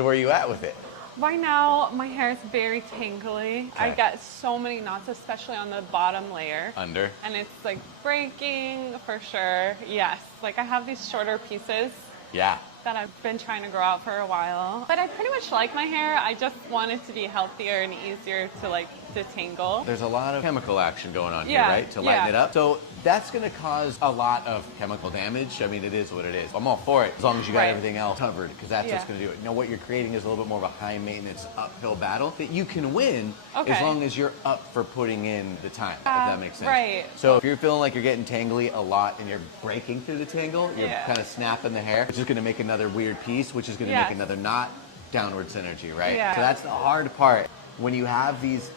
Where are you at with it? Right now, my hair is very tangly. I get so many knots, especially on the bottom layer. Under? And it's like breaking for sure. Yes. Like I have these shorter pieces. Yeah. That I've been trying to grow out for a while. But I pretty much like my hair. I just want it to be healthier and easier to like detangle. There's a lot of chemical action going on here, right? To lighten it up. So that's going to cause a lot of chemical damage. I mean, it is what it is. I'm all for it as long as you got everything else covered, because that's what's going to do it. You know, what you're creating is a little bit more of a high maintenance uphill battle that you can win as long as you're up for putting in the time, if that makes sense. Right. So if you're feeling like you're getting tangly a lot and you're breaking through the tangle, you're kind of snapping the hair, which is going to make another weird piece, which is going to make another knot, downward synergy, right? Yeah. So that's the hard part. When you have these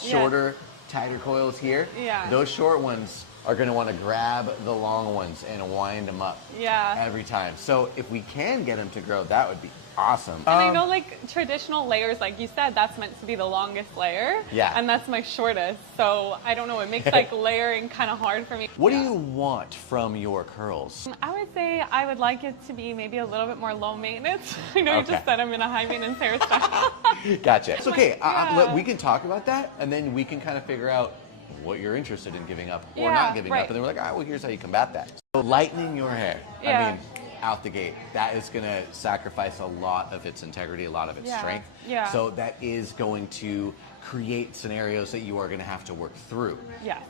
shorter, tighter coils here, those short ones are going to want to grab the long ones and wind them up every time. So if we can get them to grow, that would be awesome. And I know like traditional layers, like you said, that's meant to be the longest layer. Yeah. And that's my shortest. So I don't know, it makes like layering kind of hard for me. What do you want from your curls? I would say I would like it to be maybe a little bit more low maintenance. I know you just said I'm in a high maintenance hairstyle. Gotcha. It's okay. We can talk about that, and then we can kind of figure out what you're interested in giving up or not giving up. And then we're like, all right, well, here's how you combat that. So lightening your hair. I mean, out the gate, that is going to sacrifice a lot of its integrity, a lot of its strength. So that is going to create scenarios that you are going to have to work through,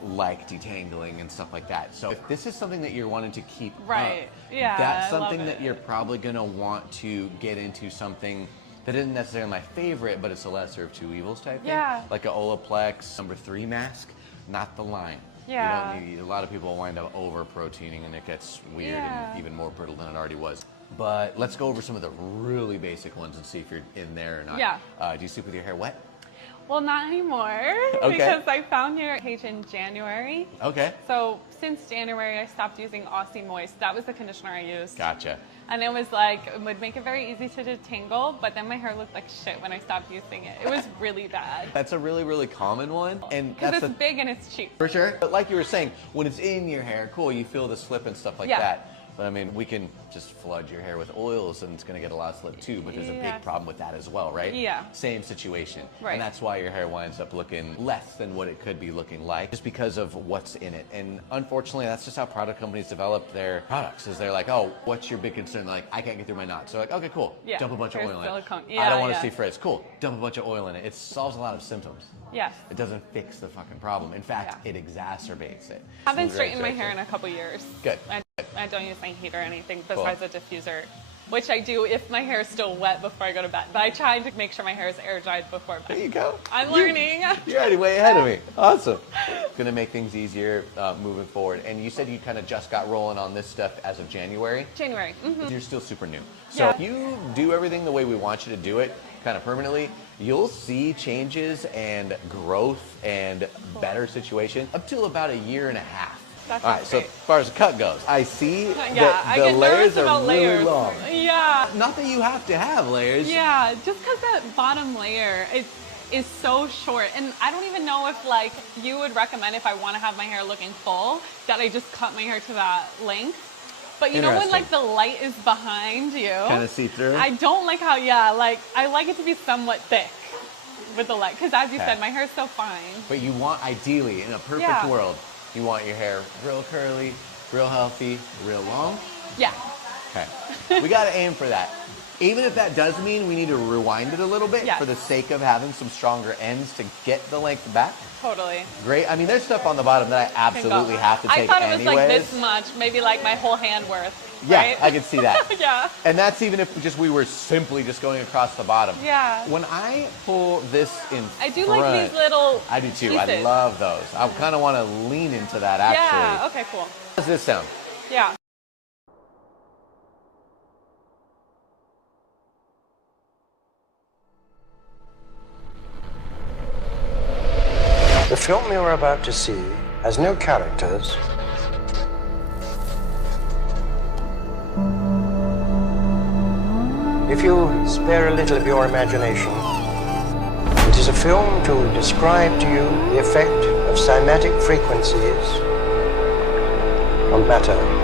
like detangling and stuff like that. So if this is something that you're wanting to keep up, that's something that you're probably going to want to get into something that isn't necessarily my favorite, but it's a lesser of two evils type thing. Like a Olaplex #3 mask, not the line. You don't need, a lot of people wind up over proteining and it gets weird and even more brittle than it already was. But let's go over some of the really basic ones and see if you're in there or not. Do you sleep with your hair wet? Well, not anymore, because I found your page in January. So since January, I stopped using Aussie Moist. That was the conditioner I used. Gotcha. And it was like, it would make it very easy to detangle, but then my hair looked like shit when I stopped using it. It was really bad. That's a really, really common one. Because it's big and it's cheap. For sure. But like you were saying, when it's in your hair, cool, you feel the slip and stuff like that. But I mean, we can just flood your hair with oils and it's going to get a lot of slip too, but there's a big problem with that as well, right? Same situation. And that's why your hair winds up looking less than what it could be looking like, just because of what's in it. And unfortunately, that's just how product companies develop their products, is they're like, oh, what's your big concern? Like, I can't get through my knots. So like, okay, cool, dump a bunch of oil in it. I don't want to see frizz. Cool, dump a bunch of oil in it. It solves a lot of symptoms. It doesn't fix the fucking problem. In fact, it exacerbates it. I haven't straightened my hair in a couple years. Good. I don't use my heat or anything besides a diffuser, which I do if my hair is still wet before I go to bed. But I try to make sure my hair is air dried before bed. There you go. I'm learning. You're already way ahead of me. Awesome. It's going to make things easier moving forward. And you said you kind of just got rolling on this stuff as of January? January. You're still super new. So if you do everything the way we want you to do it, kind of permanently, you'll see changes and growth and better situation up till about 1.5 years. All right, so as far as the cut goes, I see that the layers are really long. Not that you have to have layers. Just because that bottom layer is so short. And I don't even know if like you would recommend, if I want to have my hair looking full, that I just cut my hair to that length. But you know when like the light is behind you, kind of see through. I don't like how like I like it to be somewhat thick with the light, because as you said, my hair is so fine. But you want, ideally, in a perfect world, you want your hair real curly, real healthy, real long. Okay. We got to aim for that. Even if that does mean we need to rewind it a little bit for the sake of having some stronger ends to get the length back. Totally. Great. I mean, there's stuff on the bottom that I absolutely have to take I thought it was anyways. like this much, maybe like my whole hand worth. Yeah, I can see that. And that's even if we were simply just going across the bottom. When I pull this in I do like these little I do too. pieces. I love those. I kind of want to lean into that actually. Okay, cool. How does this sound? The film you're about to see has no characters. If you spare a little of your imagination, it is a film to describe to you the effect of cymatic frequencies on matter.